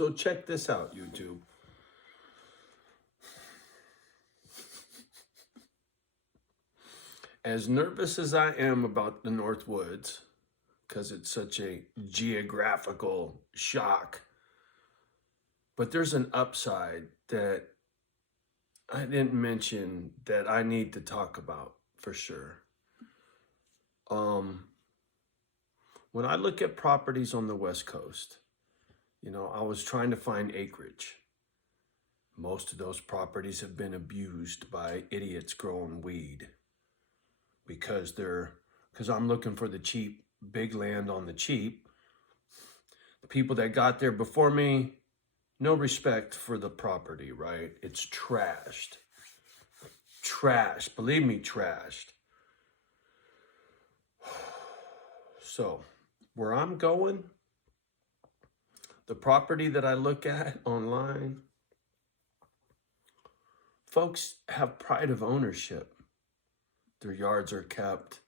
So check this out, YouTube. As nervous as I am about the North Woods, because it's such a geographical shock, but there's an upside that I didn't mention that I need to talk about for sure. When I look at properties on the West Coast, I was trying to find acreage. Most of those properties have been abused by idiots growing weed because I'm looking for the cheap, big land on the cheap. The people that got there before me, no respect for the property, right? It's trashed. Trashed. Believe me, trashed. So, where I'm going, the property that I look at online, folks have pride of ownership. Their yards are kept,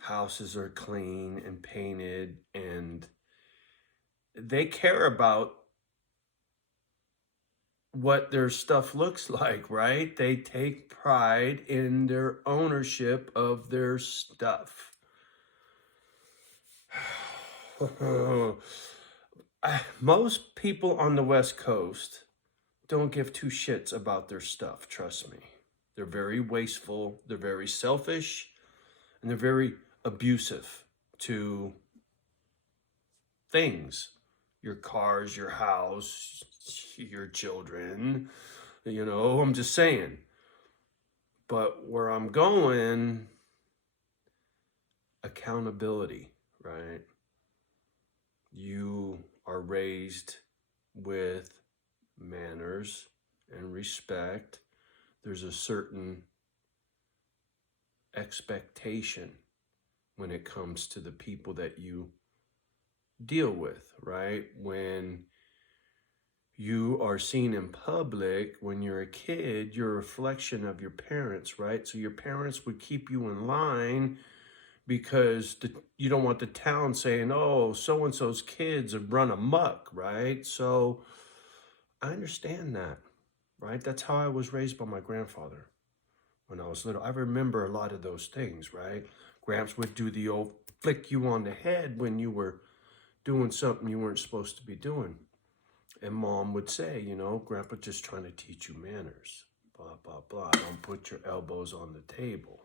houses are clean and painted, and they care about what their stuff looks like, right? They take pride in their ownership of their stuff. Most people on the West Coast don't give two shits about their stuff, trust me. They're very wasteful, they're very selfish, and they're very abusive to things. Your cars, your house, your children, I'm just saying. But where I'm going, accountability, right? You are raised with manners and respect. There's a certain expectation when it comes to the people that you deal with, right? When you are seen in public, when you're a kid, you're a reflection of your parents, right? So your parents would keep you in line because you don't want the town saying, oh, so-and-so's kids have run amok, right? So I understand that, right? That's how I was raised by my grandfather when I was little. I remember a lot of those things, right? Gramps would do the old flick you on the head when you were doing something you weren't supposed to be doing. And Mom would say, Grandpa just trying to teach you manners, blah, blah, blah. Don't put your elbows on the table.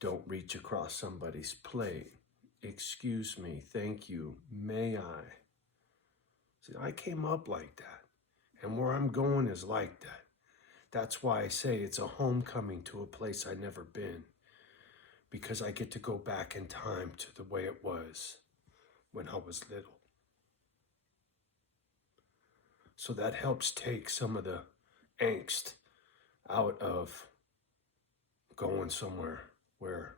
Don't reach across somebody's plate. Excuse me, thank you, may I? See, I came up like that. And where I'm going is like that. That's why I say it's a homecoming to a place I've never been. Because I get to go back in time to the way it was when I was little. So that helps take some of the angst out of going somewhere where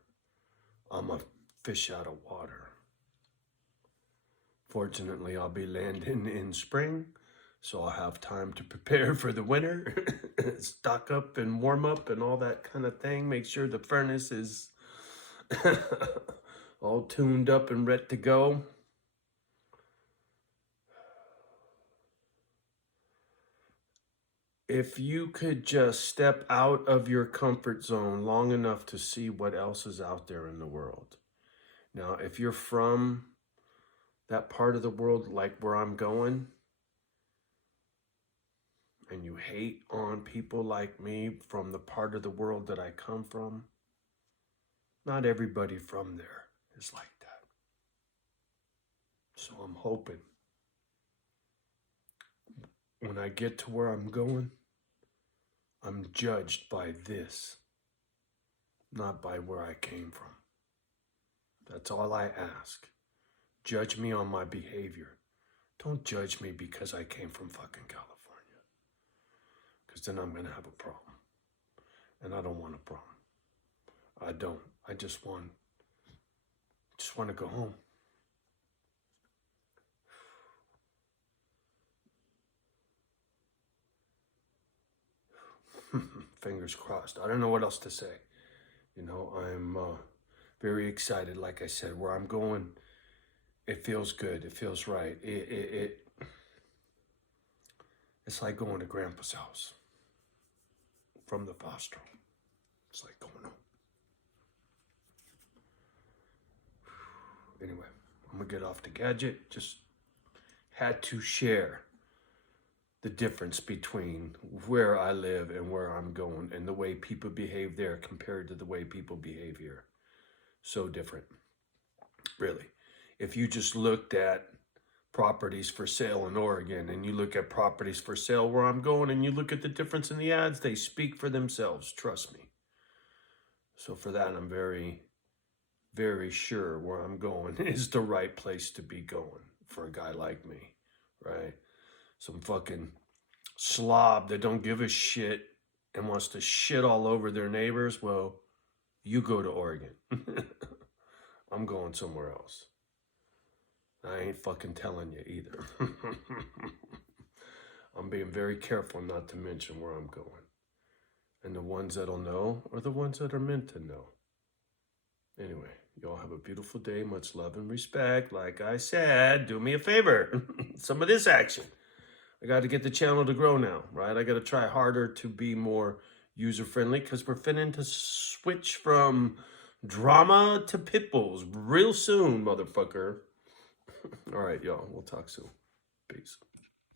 I'm a fish out of water. Fortunately, I'll be landing in spring, so I'll have time to prepare for the winter, stock up and warm up and all that kind of thing. Make sure the furnace is all tuned up and ready to go. If you could just step out of your comfort zone long enough to see what else is out there in the world. Now, if you're from that part of the world like where I'm going, and you hate on people like me from the part of the world that I come from, not everybody from there is like that. So I'm hoping when I get to where I'm going, I'm judged by this, not by where I came from. That's all I ask. Judge me on my behavior. Don't judge me because I came from fucking California. Because then I'm going to have a problem. And I don't want a problem. I don't. I just want to go home. Fingers crossed. I don't know what else to say. I'm very excited. Like I said, where I'm going, it feels good. It feels right. It's like going to Grandpa's house from the foster home. It's like going home. Anyway, I'm going to get off the gadget. Just had to share the difference between where I live and where I'm going and the way people behave there compared to the way people behave here. So different. Really. If you just looked at properties for sale in Oregon and you look at properties for sale where I'm going and you look at the difference in the ads, they speak for themselves. Trust me. So for that, I'm very, very sure where I'm going is the right place to be going for a guy like me, right? Some fucking slob that don't give a shit and wants to shit all over their neighbors. Well, you go to Oregon. I'm going somewhere else. I ain't fucking telling you either. I'm being very careful not to mention where I'm going. And the ones that'll know are the ones that are meant to know. Anyway, y'all have a beautiful day. Much love and respect. Like I said, do me a favor. Some of this action. I got to get the channel to grow now, right? I got to try harder to be more user-friendly because we're finna to switch from drama to pit bulls real soon, motherfucker. All right, y'all. We'll talk soon. Peace.